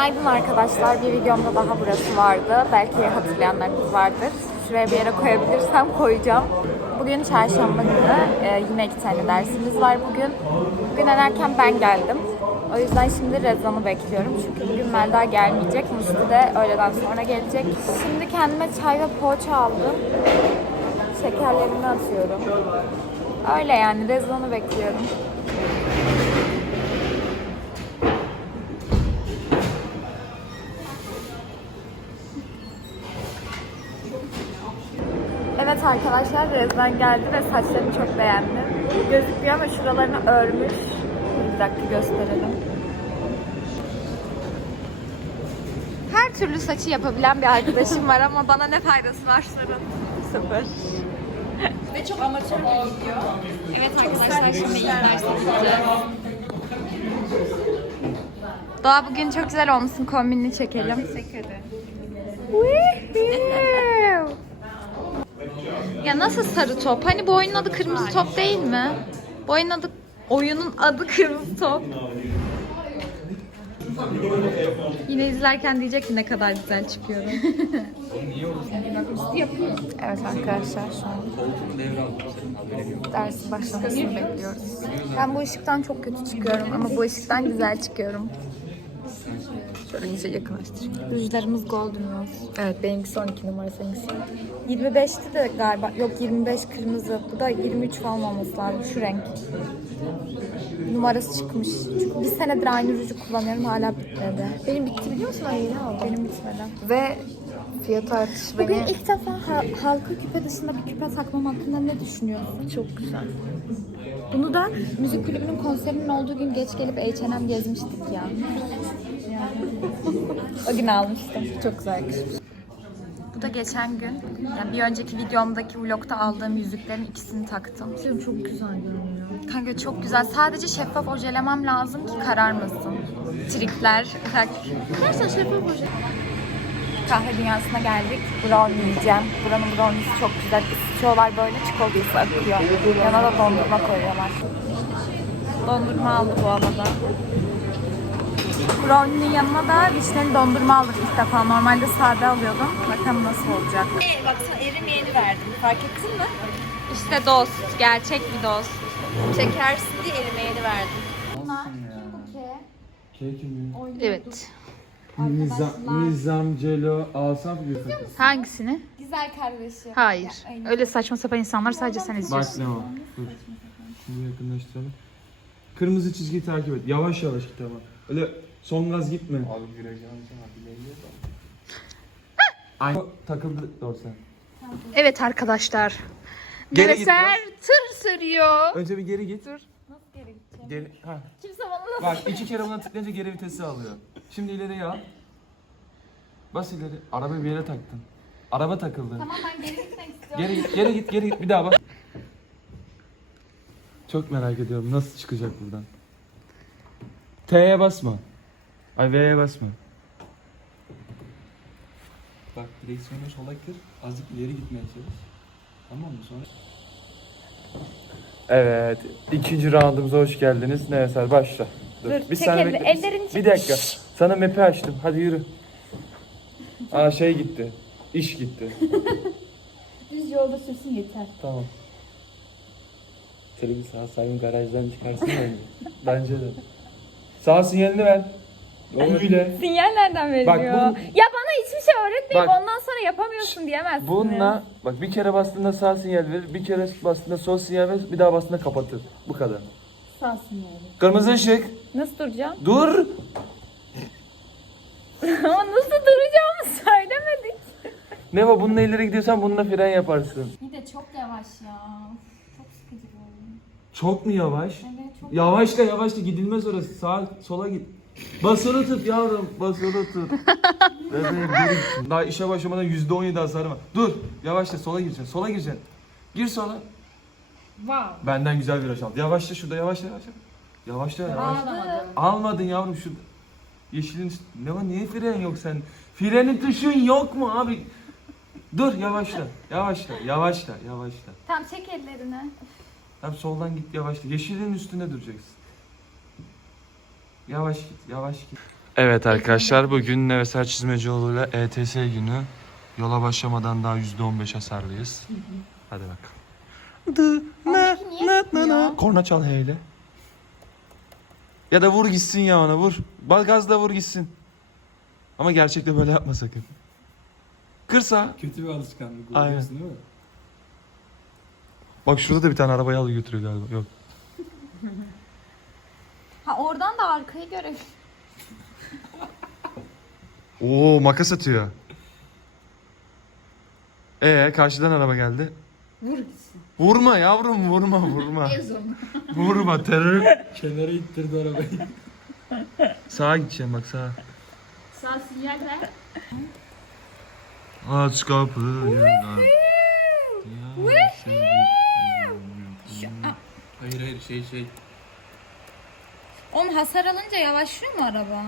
Günaydın arkadaşlar. Bir videomda daha burası vardı. Belki hatırlayanlarınız vardır. Şuraya bir yere koyabilirsem koyacağım. Bugün çarşamba günü. Ee, yine iki tane dersimiz var bugün. Bugün en erken ben geldim. O yüzden şimdi Rezan'ı bekliyorum. Çünkü bugün Melda gelmeyecek. Musti de öğleden sonra gelecek. Şimdi kendime çay ve poğaça aldım. Şekerlerini atıyorum. Öyle yani Rezan'ı bekliyorum. Evet arkadaşlar Rezan geldi ve saçlarını çok beğendim. Gözükmüyor ama şuralarını örmüş. Bir dakika gösterelim. Her türlü saçı yapabilen bir arkadaşım var ama bana ne faydası var sorun. Sıfır. Ve çok amatör bir video. Evet arkadaşlar şimdi ilk gideceğiz. Doğa bugün çok güzel olmuşsun. Kombinini çekelim. Teşekkür ederim. Ya nasıl sarı top? Hani bu oyunun adı kırmızı top değil mi? Bu oyunun adı oyunun adı kırmızı top. Yine izlerken diyecek ki ne kadar güzel çıkıyorum. evet arkadaşlar şu an dersin başlamasını bekliyoruz. Ben bu ışıktan çok kötü çıkıyorum ama bu ışıktan güzel çıkıyorum. Şöyle iyice yakınlaştırayım. Rujlarımız Golden Rose. Evet benimkisi 12 numara seninkisi. 25'ti de galiba. Yok 25 kırmızı. Bu da 23 falan olması lazım. Şu renk. Numarası çıkmış. Çünkü bir senedir aynı ruju kullanıyorum hala bitmedi. Benim bitti biliyor musun? Ben yeni aldım. Benim bitmedi. Ve fiyat artışı Bugün beni ilk defa ha- halka küpe dışında bir küpe takmam hakkında ne düşünüyorsun? çok güzel. Bunu da müzik kulübünün konserinin olduğu gün geç gelip H&M gezmiştik ya. o gün almıştım. Çok güzel yakışmış. Bu da geçen gün. Yani bir önceki videomdaki vlogta aldığım yüzüklerin ikisini taktım. Çok güzel görünüyor. Kanka çok güzel. Sadece şeffaf ojelemem lazım ki kararmasın. Tripler. tak. Varsa şeffaf hoca. Kahve dünyasına geldik. Brownie yiyeceğim. Buranın browniesi çok güzel. Isıtıyorlar böyle çikolatası akıyor. Yana da dondurma koyuyorlar. Dondurma aldı bu arada. Brownie'nin yanına da vişneli dondurma aldım ilk defa. Normalde sade alıyordum. Bakalım nasıl olacak. Bak sana erimeyeni verdim. Fark ettin mi? İşte dost. Gerçek bir dost. Çekersin diye erimeyeni verdim. Kekim Evet. Nizam, Nizam Celo alsam diyorsun. Hangisini? Güzel kardeşim. Hayır. Öyle saçma sapan insanlar sadece sen Bak izliyorsun. ne var. Dur. Şimdi yakınlaştıralım. Kırmızı çizgiyi takip et. Yavaş yavaş git ama. Öyle son gaz gitme. Abi gireceğim Ay takıldı dorsen. Evet arkadaşlar. Geri git. Nereser tır sürüyor. Önce bir geri git. Dur. Nasıl geri gideceğim? Geri, ha. Kimse bana nasıl... Bak iki kere buna tıklayınca geri vitesi alıyor. Şimdi ileriye al. Bas ileri. Arabayı bir yere taktın. Araba takıldı. Tamam ben geri gitmek istiyorum. Geri git, geri git, geri git. Bir daha bak. Çok merak ediyorum nasıl çıkacak buradan. T'ye basma. Ay V'ye basma. Bak direksiyonu sola kır. Azıcık ileri gitmeye çalış. Tamam mı sonra? Evet. ikinci roundumuza hoş geldiniz. Ne eser başla. Dur, çek elini- ellerini çek. Bir dakika. Sana map'i açtım. Hadi yürü. Aa şey gitti. İş gitti. Düz yolda sürsün yeter. Tamam. Seni bir sağ salim garajdan çıkarsın bence. bence de. Sağ sinyalini ver. Öyle. Sinyal nereden veriliyor? Bak bu- Ya bana hiçbir şey öğretmeyip Bak. ondan sonra yapamıyorsun diyemezsin. Bununla bak bir kere bastığında sağ sinyal verir, bir kere bastığında sol sinyal verir, bir daha bastığında kapatır. Bu kadar. Sağ sinyal. Kırmızı ışık. Nasıl duracağım? Dur. Ama nasıl duracağımı söylemedik. Ne var bununla ileri gidiyorsan bununla fren yaparsın. Bir de çok yavaş ya. Çok sıkıcı bu oyun. Çok mu yavaş? Evet çok Yavaşla yavaşla gidilmez orası. Sağ sola git. Basılı tut yavrum. Basılı tut. Bebeğim git. Daha işe başlamadan %17 hasarım var. Dur. Yavaşla sola gireceksin. Sola gireceksin. Gir sola. Wow. Benden güzel viraj al. Yavaşla şurada yavaşla yavaşla. Yavaşla yavaşla. Almadın yavrum şu yeşilin ne var niye fren yok sen? Frenin tuşun yok mu abi? Dur yavaşla. Yavaşla. Yavaşla. Yavaşla. Tamam çek ellerini. Tam soldan git yavaşla. Yeşilin üstünde duracaksın. Yavaş git, yavaş git. Evet arkadaşlar bugün Nevesel Çizmecioğlu ile ETS günü. Yola başlamadan daha %15 hasarlıyız. Hadi bakalım. Korna çal heyle. Ya da vur gitsin ya ona vur. Bal gazla vur gitsin. Ama gerçekte böyle yapma sakın. Kırsa. Kötü bir alışkanlık. Aynen. biliyorsun değil mi? Bak şurada da bir tane arabayı alıp götürüyor galiba. Yok. Ha oradan da arkayı görev. Oo makas atıyor. Ee karşıdan araba geldi. Vur gitsin. Vurma yavrum vurma vurma. vurma terör. Kenara ittirdi arabayı. Sağa gideceğim bak sağa. Sağ sinyal ver. Aç kapıyı. Hayır hayır şey şey. Oğlum hasar alınca yavaşlıyor mu araba?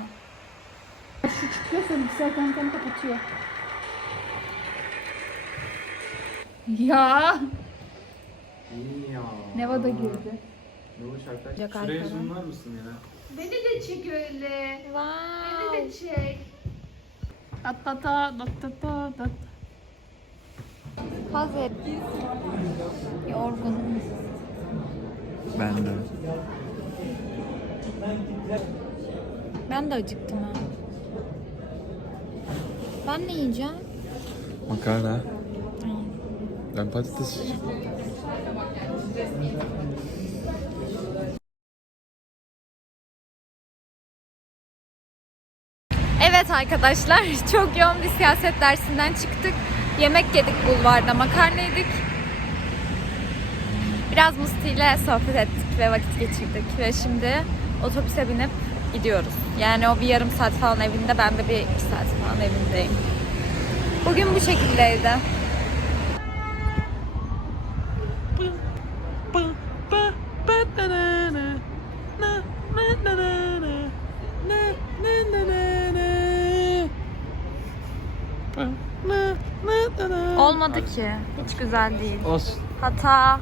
Ya. Nevada girdi. Şuraya zoomlar mısın ya? Beni de çek öyle. Wow. Beni de çek. Tat tat tat. Hazır. Yorgunum. Ben de. Ben de acıktım ha. Ben ne yiyeceğim? Makarna. Ben patates yiyeceğim. Evet arkadaşlar çok yoğun bir siyaset dersinden çıktık. Yemek yedik bulvarda makarna yedik. Biraz Musti ile sohbet ettik ve vakit geçirdik. Ve şimdi otobüse binip gidiyoruz. Yani o bir yarım saat falan evinde ben de bir saat falan evindeyim. Bugün bu şekildeydi. Olmadı ki. Hiç güzel değil. Olsun. Hata.